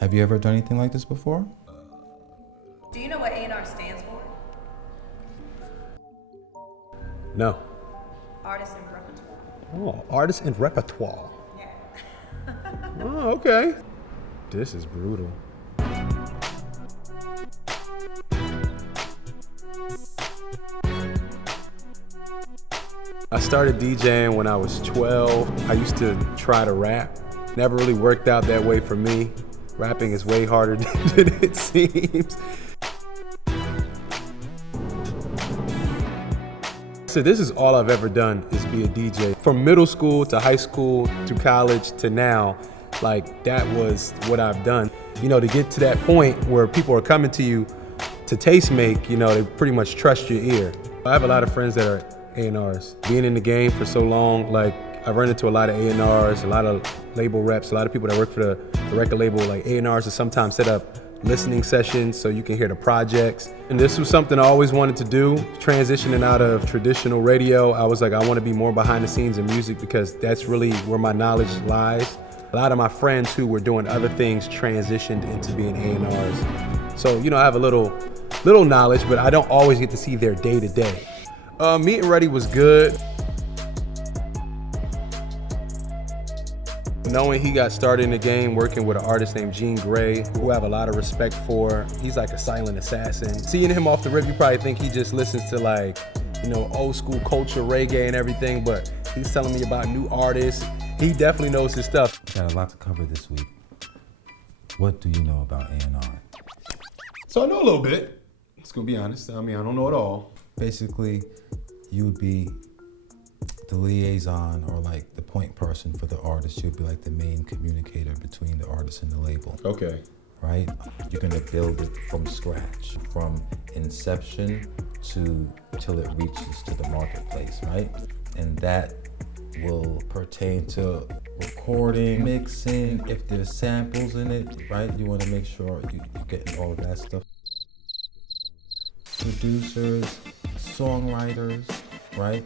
Have you ever done anything like this before? Do you know what A&R stands for? No. Artist and repertoire. Oh, artist and repertoire. Yeah. Oh, okay. This is brutal. I started DJing when I was 12. I used to try to rap. Never really worked out that way for me. Rapping is way harder than it seems. So this is all I've ever done is be a DJ. From middle school to high school to college to now, like that was what I've done. You know, to get to that point where people are coming to you to taste make, you know, they pretty much trust your ear. I have a lot of friends that are A&Rs. Being in the game for so long, like I've run into a lot of A&Rs, a lot of label reps, a lot of people that work for the record label. Like A&Rs will sometimes set up listening sessions so you can hear the projects. And this was something I always wanted to do, transitioning out of traditional radio. I was like, I want to be more behind the scenes in music because that's really where my knowledge lies. A lot of my friends who were doing other things transitioned into being A&Rs. So, you know, I have a little knowledge, but I don't always get to see their day to day. Meeting Ready was good. Knowing he got started in the game working with an artist named Gene Gray, who I have a lot of respect for. He's like a silent assassin. Seeing him off the rip, you probably think he just listens to like, you know, old school culture, reggae and everything, but he's telling me about new artists. He definitely knows his stuff. Got a lot to cover this week. What do you know about A&R? So I know a little bit. It's gonna be honest. I mean, I don't know it all. Basically, you would be the liaison or like the point person for the artist. You'd be like the main communicator between the artist and the label. Okay. Right? You're gonna build it from scratch, from inception till it reaches to the marketplace, right? And that will pertain to recording, mixing, if there's samples in it, right? You wanna make sure you're getting all of that stuff. Producers, songwriters, right?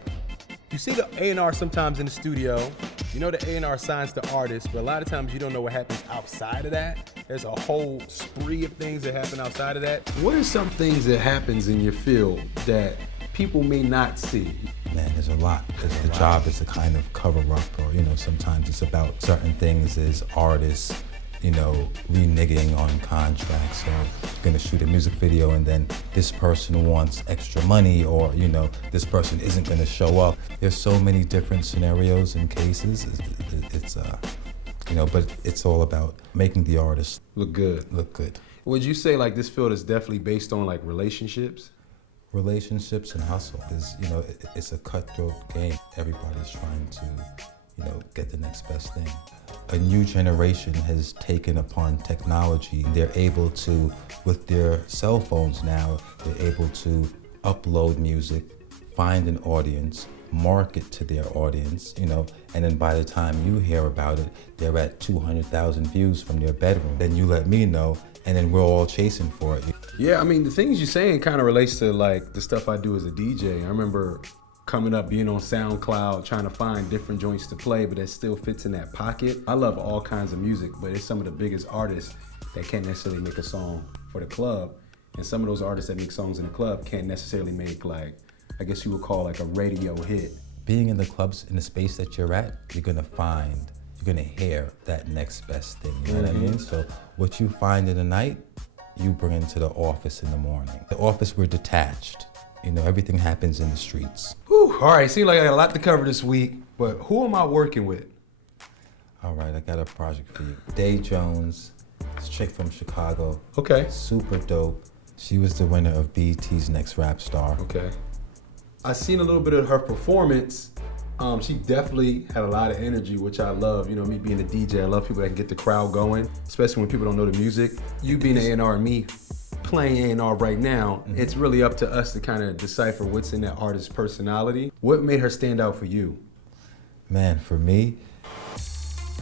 You see the A&R sometimes in the studio. You know the A&R signs the artist, but a lot of times you don't know what happens outside of that. There's a whole spree of things that happen outside of that. What are some things that happens in your field that people may not see? Man, there's a lot. The job is to kind of cover up, or, you know, sometimes it's about certain things as artists, you know, reneging on contracts, or you're gonna shoot a music video and then this person wants extra money, or, you know, this person isn't gonna show up. There's so many different scenarios and cases. It's you know, but it's all about making the artist Look good. Would you say like this field is definitely based on like relationships? Relationships and hustle, because, you know, it's a cutthroat game. Everybody's trying to, you know, get the next best thing. A new generation has taken upon technology. They're able to, with their cell phones now, they're able to upload music, find an audience, market to their audience, you know, and then by the time you hear about it, they're at 200,000 views from their bedroom. Then you let me know, and then we're all chasing for it. Yeah, I mean, the things you're saying kind of relates to like the stuff I do as a DJ. I remember coming up, being on SoundCloud, trying to find different joints to play, but it still fits in that pocket. I love all kinds of music, but it's some of the biggest artists that can't necessarily make a song for the club. And some of those artists that make songs in the club can't necessarily make, like, I guess you would call like a radio hit. Being in the clubs, in the space that you're at, you're gonna hear that next best thing, you know what I mean? So what you find in the night, you bring into the office in the morning. The office, we're detached. You know, everything happens in the streets. Whew, all right, seems like I got a lot to cover this week, but who am I working with? All right, I got a project for you. Day Jones, this chick from Chicago. Okay. Super dope. She was the winner of BET's Next Rap Star. Okay. I seen a little bit of her performance. She definitely had a lot of energy, which I love. You know, me being a DJ, I love people that can get the crowd going, especially when people don't know the music. You being an A&R and me playing A&R right now, it's really up to us to kind of decipher what's in that artist's personality. What made her stand out for you? Man, for me,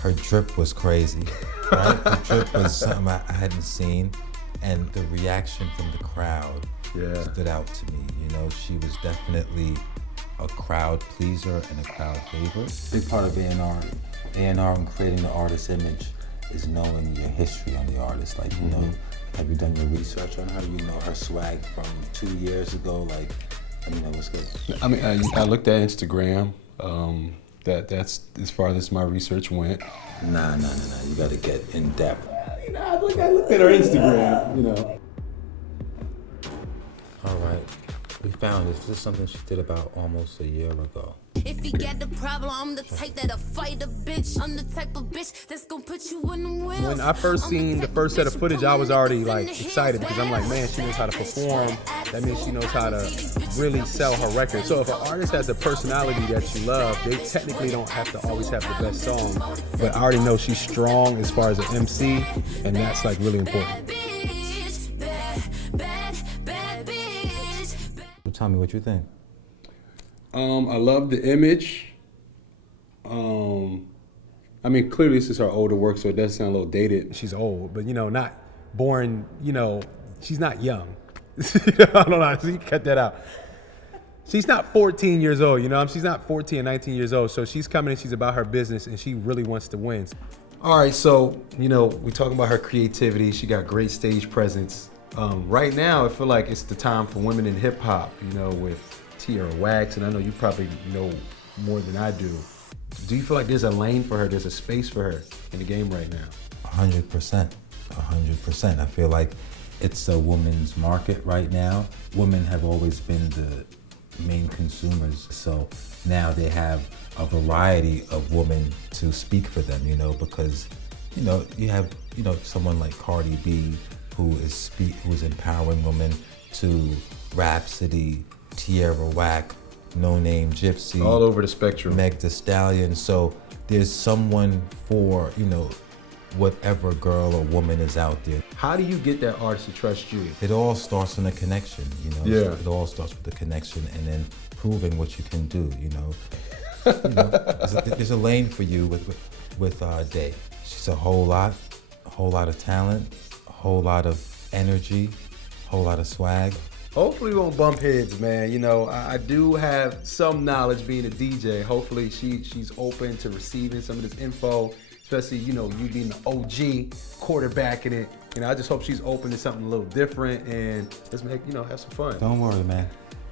her drip was crazy. Right? Her drip was something I hadn't seen, and the reaction from the crowd stood out to me. You know, she was definitely a crowd pleaser and a crowd favorite. Big part of A&R and creating the artist image is knowing your history on the artist. artist? Like, you know, have you done your research on her? You know her swag from 2 years ago? Like, I mean, what's good? I mean, I looked at Instagram. That's as far as my research went. Nah. You gotta get in depth. You know, I looked at her Instagram, you know. All right. We found this. This is something she did about almost a year ago. If you get the problem, I'm the type that'll fight a bitch. I'm the type of bitch that's gonna put you in the wheels. When I first seen the first set of footage, I was already like excited because I'm like, man, she knows how to perform. That means she knows how to really sell her record. So if an artist has a personality that you love, they technically don't have to always have the best song. But I already know she's strong as far as an MC, and that's like really important. So tell me what you think. I love the image. I mean, clearly this is her older work, so it does sound a little dated. She's old, but you know, not born, you know, she's not young. I don't know, so you can cut that out. She's not 14 years old, you know, she's not 14 or 19 years old, so she's coming in, she's about her business, and she really wants to win. All right, so, you know, we talking about her creativity. She got great stage presence. Right now, I feel like it's the time for women in hip hop, you know, with Tierra Wax, and I know you probably know more than I do. Do you feel like there's a lane for her, there's a space for her in the game right now? 100%. 100%. I feel like it's a woman's market right now. Women have always been the main consumers, so now they have a variety of women to speak for them, you know, because, you know, you have, you know, someone like Cardi B who is empowering women, to Rhapsody, Tierra Whack, No Name Gypsy, All over the spectrum. Meg Thee Stallion. So there's someone for, you know, whatever girl or woman is out there. How do you get that artist to trust you? It all starts in a connection, you know. Yeah. It all starts with the connection and then proving what you can do, you know. There's a lane for you with Day. She's a whole lot of talent, a whole lot of energy, a whole lot of swag. Hopefully we won't bump heads, man. You know, I do have some knowledge being a DJ. Hopefully she's open to receiving some of this info, especially, you know, you being the OG, quarterbacking it. You know, I just hope she's open to something a little different and let's make, you know, have some fun. Don't worry, man.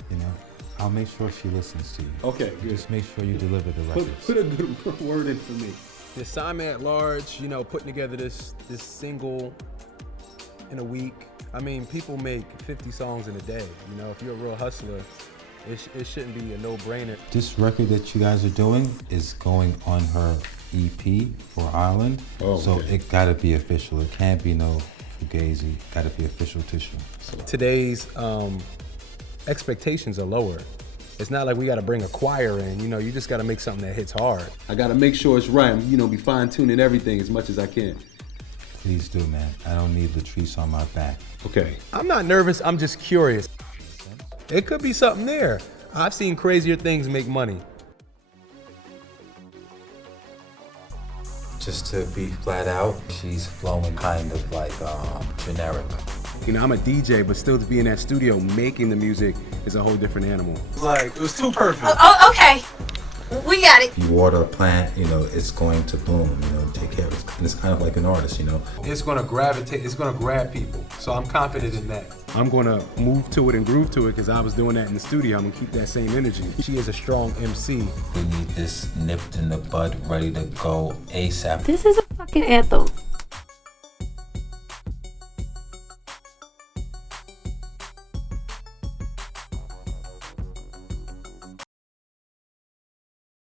You know, I'll make sure she listens to you. Okay, good. Just make sure you deliver the records. Put a good word in for me. The assignment at large, you know, putting together this single in a week. I mean, people make 50 songs in a day. You know, if you're a real hustler, it shouldn't be a no-brainer. This record that you guys are doing is going on her EP for Ireland. Oh, okay. So it gotta be official. It can't be no fugazi. Gotta be official tissue. Today's expectations are lower. It's not like we gotta bring a choir in, you know, you just gotta make something that hits hard. I gotta make sure it's right, you know, be fine-tuning everything as much as I can. Please do, man. I don't need Latrice on my back. Okay. I'm not nervous, I'm just curious. It could be something there. I've seen crazier things make money. Just to be flat out, she's flowing kind of like generic. You know, I'm a DJ, but still to be in that studio making the music is a whole different animal. Like, it was too perfect. Oh, okay. We got it. You water a plant, you know, it's going to bloom, you know, take care of it. And it's kind of like an artist, you know. It's gonna gravitate, it's gonna grab people. So I'm confident in that. I'm gonna move to it and groove to it because I was doing that in the studio. I'm gonna keep that same energy. She is a strong MC. We need this nipped in the bud, ready to go ASAP. This is a fucking anthem.